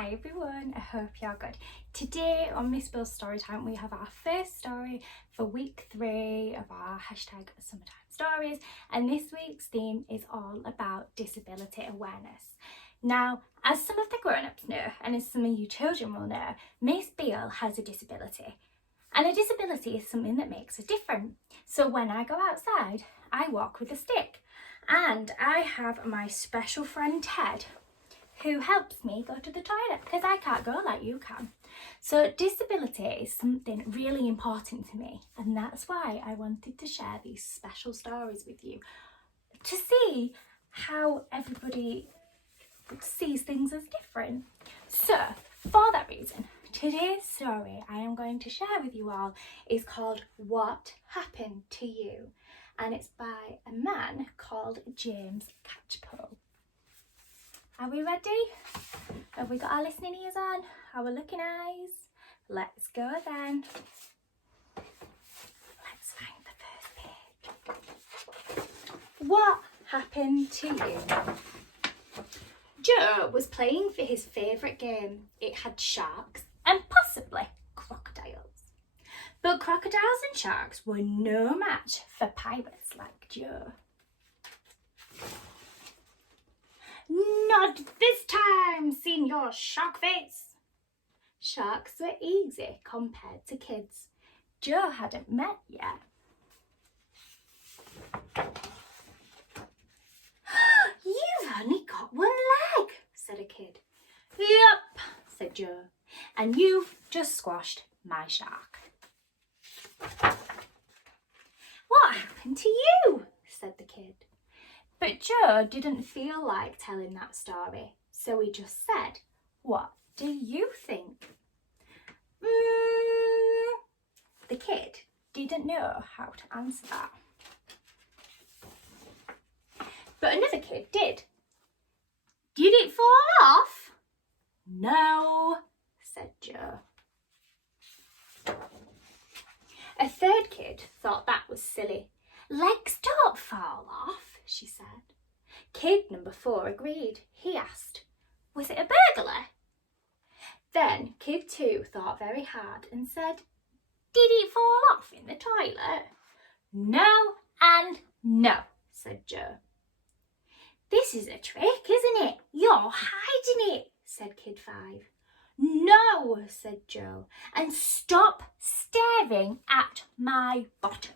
Hi everyone, I hope you're good. Today on Miss Bill's Storytime we have our first story for week 3 of our hashtag Summertime Stories, and this week's theme is all about disability awareness. Now, as some of the grown-ups know, and as some of you children will know, Miss Bill has a disability. And a disability is something that makes us different. So when I go outside, I walk with a stick. And I have my special friend Ted, who helps me go to the toilet because I can't go like you can. So disability is something really important to me, and that's why I wanted to share these special stories with you to see how everybody sees things as different. So for that reason, today's story I am going to share with you all is called What Happened to You, and it's by a man called James Catchpole. Are we ready? Have we got our listening ears on? Our looking eyes? Let's go then. Let's find the first page. What happened to you? Joe was playing for his favourite game. It had sharks and possibly crocodiles. But crocodiles and sharks were no match for pirates like Joe. Not this time, Señor Sharkface. Sharks were easy compared to kids Joe hadn't met yet. You've only got one leg, said a kid. Yep, said Joe, and you've just squashed my shark. What happened to you? Said the kid. But Joe didn't feel like telling that story, so he just said, "What do you think?" The kid didn't know how to answer that. But another kid did. Did it fall off? No, said Joe. A third kid thought that was silly. Legs don't fall off, she said. Kid number 4 agreed. He asked, was it a burglar? Then kid 2 thought very hard and said, did it fall off in the toilet? No and no, said Joe. This is a trick, isn't it? You're hiding it, said kid 5. No, said Joe, and stop staring at my bottom.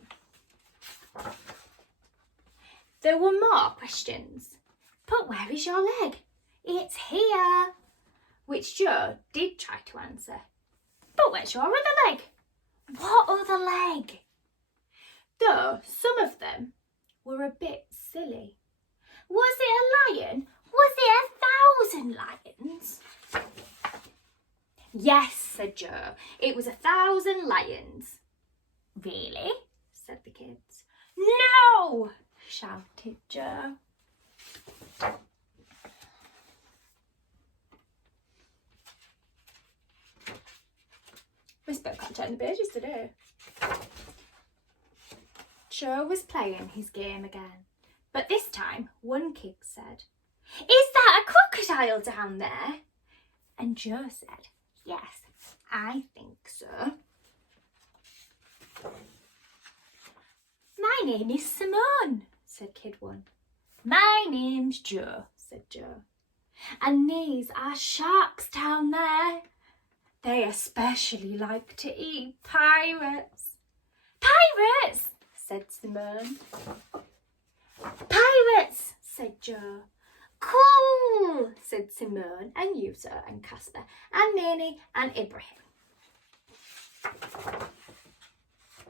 There were more questions. But where is your leg? It's here, which Joe did try to answer. But where's your other leg? What other leg? Though some of them were a bit silly. Was it a lion? Was it 1,000 lions? Yes, said Joe, it was 1,000 lions. Really? Said the kids. No! Shouted Joe. Miss Bill can't turn the pages today. Joe was playing his game again, but this time one kid said, is that a crocodile down there? And Joe said, yes, I think so. My name is Simone, said kid 1. My name's Joe, said Joe. And these are sharks down there. They especially like to eat pirates. Pirates, said Simone. Pirates, said Joe. Cool, said Simone and Yusa and Casper and Nene and Ibrahim.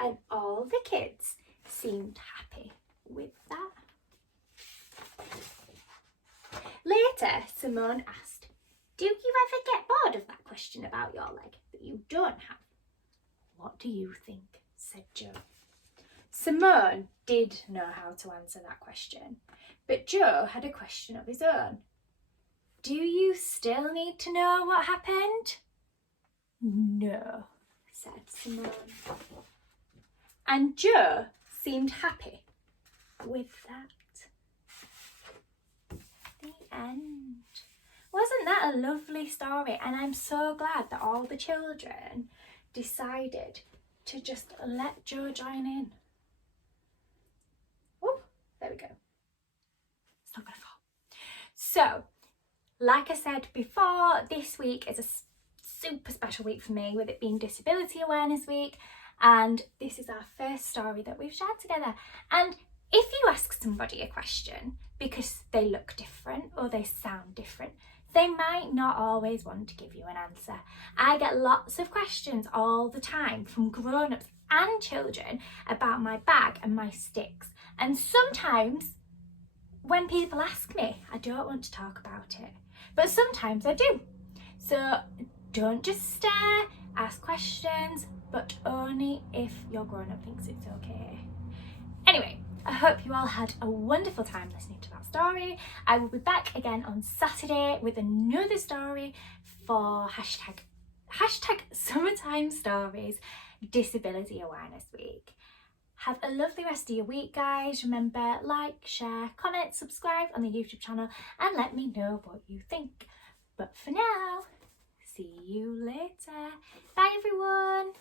And all the kids seemed happy with that. Later, Simone asked, do you ever get bored of that question about your leg that you don't have? What do you think? Said Joe. Simone did know how to answer that question, but Joe had a question of his own. Do you still need to know what happened? No, said Simone. And Joe seemed happy with that. The end. Wasn't that a lovely story? And I'm so glad that all the children decided to just let Jo join in. Oh, there we go. It's not gonna fall. So, like I said before, this week is a super special week for me, with it being Disability Awareness Week, and this is our first story that we've shared together. And if you ask somebody a question because they look different or they sound different, they might not always want to give you an answer. I get lots of questions all the time from grown-ups and children about my bag and my sticks, and sometimes when people ask me, I don't want to talk about it, but sometimes I do. So don't just stare, ask questions, but only if your grown-up thinks it's okay. Anyway, I hope you all had a wonderful time listening to that story. I will be back again on Saturday with another story for hashtag Summertime Stories Disability Awareness Week. Have a lovely rest of your week, guys. Remember, like, share, comment, subscribe on the YouTube channel, and let me know what you think. But for now, see you later. Bye, everyone.